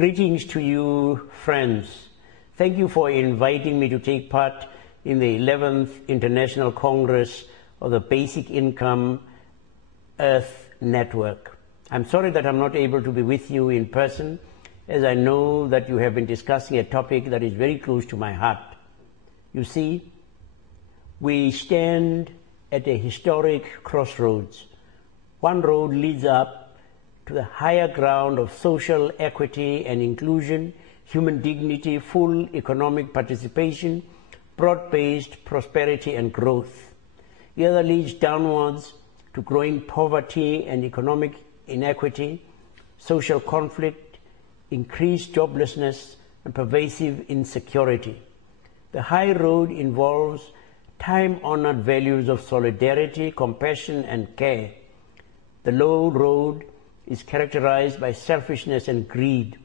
Greetings to you, friends. Thank you for inviting me to take part in the 11th International Congress of the Basic Income Earth Network. I'm sorry that I'm not able to be with you in person, as I know that you have been discussing a topic that is very close to my heart. You see, we stand at a historic crossroads. One road leads up to the higher ground of social equity and inclusion, human dignity, full economic participation, broad-based prosperity and growth. The other leads downwards to growing poverty and economic inequity, social conflict, increased joblessness, and pervasive insecurity. The high road involves time-honored values of solidarity, compassion, and care. The low road is characterized by selfishness and greed.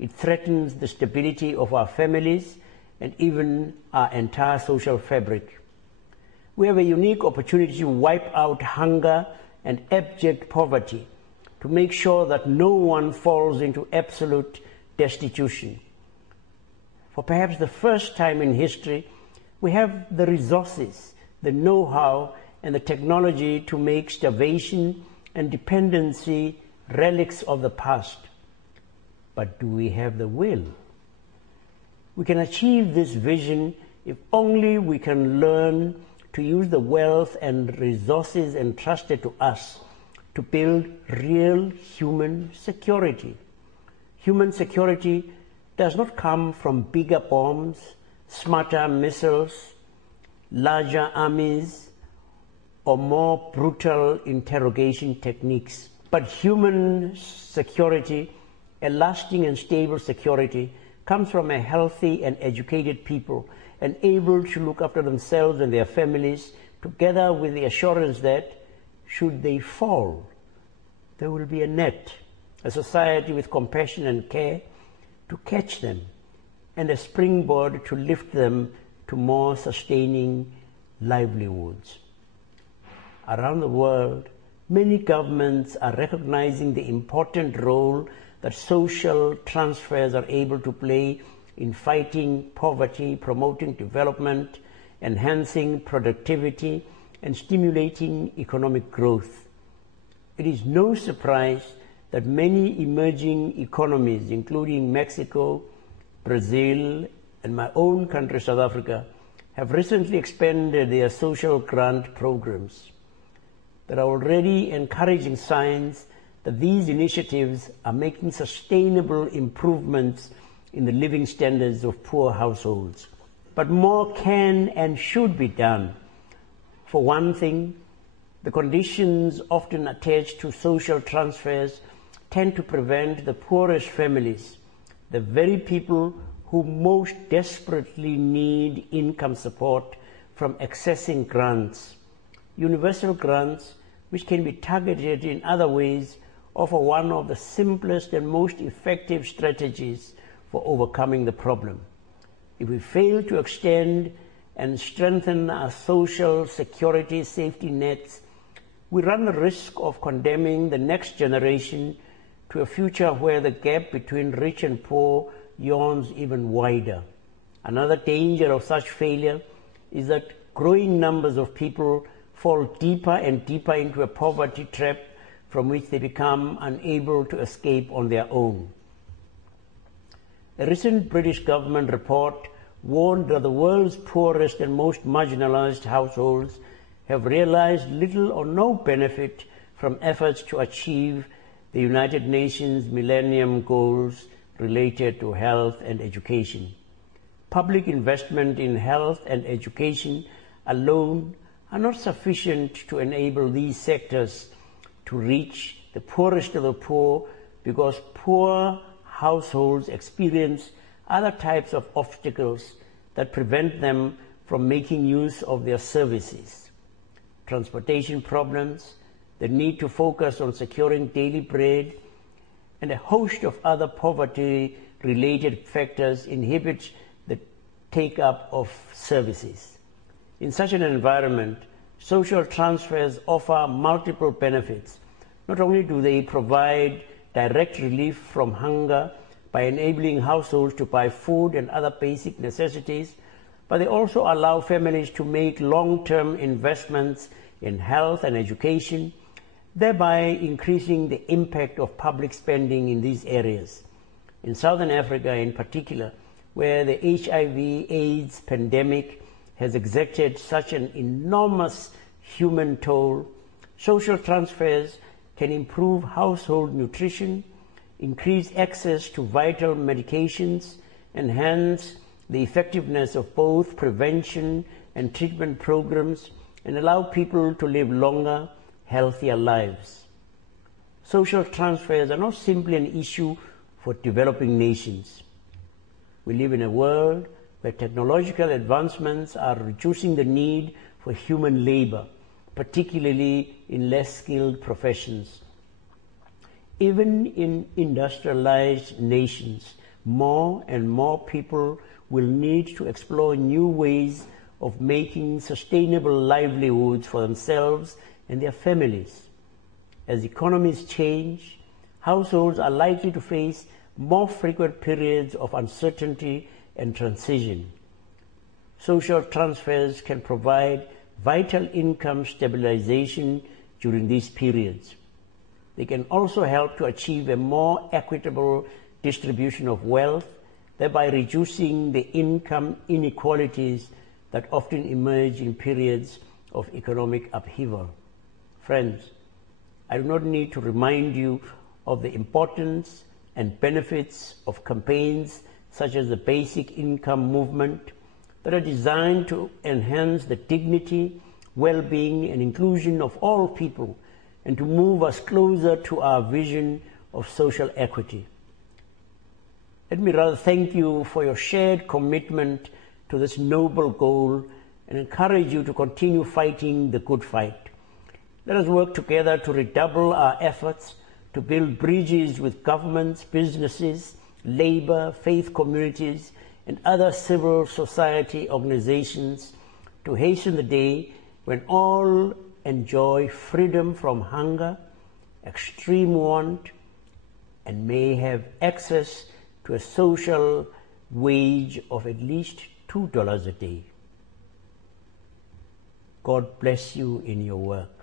It threatens the stability of our families and even our entire social fabric. We have a unique opportunity to wipe out hunger and abject poverty, to make sure that no one falls into absolute destitution. For perhaps the first time in history, we have the resources, the know-how, and the technology to make starvation and dependency relics of the past. But do we have the will? We can achieve this vision if only we can learn to use the wealth and resources entrusted to us to build real human security. Human security does not come from bigger bombs, smarter missiles, larger armies, or more brutal interrogation techniques. But human security, a lasting and stable security, comes from a healthy and educated people and able to look after themselves and their families, together with the assurance that, should they fall, there will be a net, a society with compassion and care to catch them, and a springboard to lift them to more sustaining livelihoods. Around the world, many governments are recognizing the important role that social transfers are able to play in fighting poverty, promoting development, enhancing productivity, and stimulating economic growth. It is no surprise that many emerging economies, including Mexico, Brazil, and my own country, South Africa, have recently expanded their social grant programs. There are already encouraging signs that these initiatives are making sustainable improvements in the living standards of poor households. But more can and should be done. For one thing, the conditions often attached to social transfers tend to prevent the poorest families, the very people who most desperately need income support, from accessing grants. Universal grants, which can be targeted in other ways, offer one of the simplest and most effective strategies for overcoming the problem. If we fail to extend and strengthen our social security safety nets, we run the risk of condemning the next generation to a future where the gap between rich and poor yawns even wider. Another danger of such failure is that growing numbers of people fall deeper and deeper into a poverty trap from which they become unable to escape on their own. A recent British government report warned that the world's poorest and most marginalized households have realized little or no benefit from efforts to achieve the United Nations Millennium Goals related to health and education. Public investment in health and education alone are not sufficient to enable these sectors to reach the poorest of the poor, because poor households experience other types of obstacles that prevent them from making use of their services. Transportation problems, the need to focus on securing daily bread, and a host of other poverty-related factors inhibit the take-up of services. In such an environment, social transfers offer multiple benefits. Not only do they provide direct relief from hunger, by enabling households to buy food and other basic necessities, but they also allow families to make long-term investments in health and education, thereby increasing the impact of public spending in these areas. In Southern Africa in particular, where the HIV/AIDS pandemic has exacted such an enormous human toll, social transfers can improve household nutrition, increase access to vital medications, enhance the effectiveness of both prevention and treatment programs, and allow people to live longer, healthier lives. Social transfers are not simply an issue for developing nations. We live in a world where technological advancements are reducing the need for human labor, particularly in less skilled professions. Even in industrialized nations, more and more people will need to explore new ways of making sustainable livelihoods for themselves and their families. As economies change, households are likely to face more frequent periods of uncertainty and transition. Social transfers can provide vital income stabilization during these periods. They can also help to achieve a more equitable distribution of wealth, thereby reducing the income inequalities that often emerge in periods of economic upheaval. Friends, I do not need to remind you of the importance and benefits of campaigns such as the Basic Income Movement that are designed to enhance the dignity, well-being, and inclusion of all people and to move us closer to our vision of social equity. Let me rather thank you for your shared commitment to this noble goal and encourage you to continue fighting the good fight. Let us work together to redouble our efforts to build bridges with governments, businesses, labor, faith communities, and other civil society organizations to hasten the day when all enjoy freedom from hunger, extreme want, and may have access to a social wage of at least $2 a day. God bless you in your work.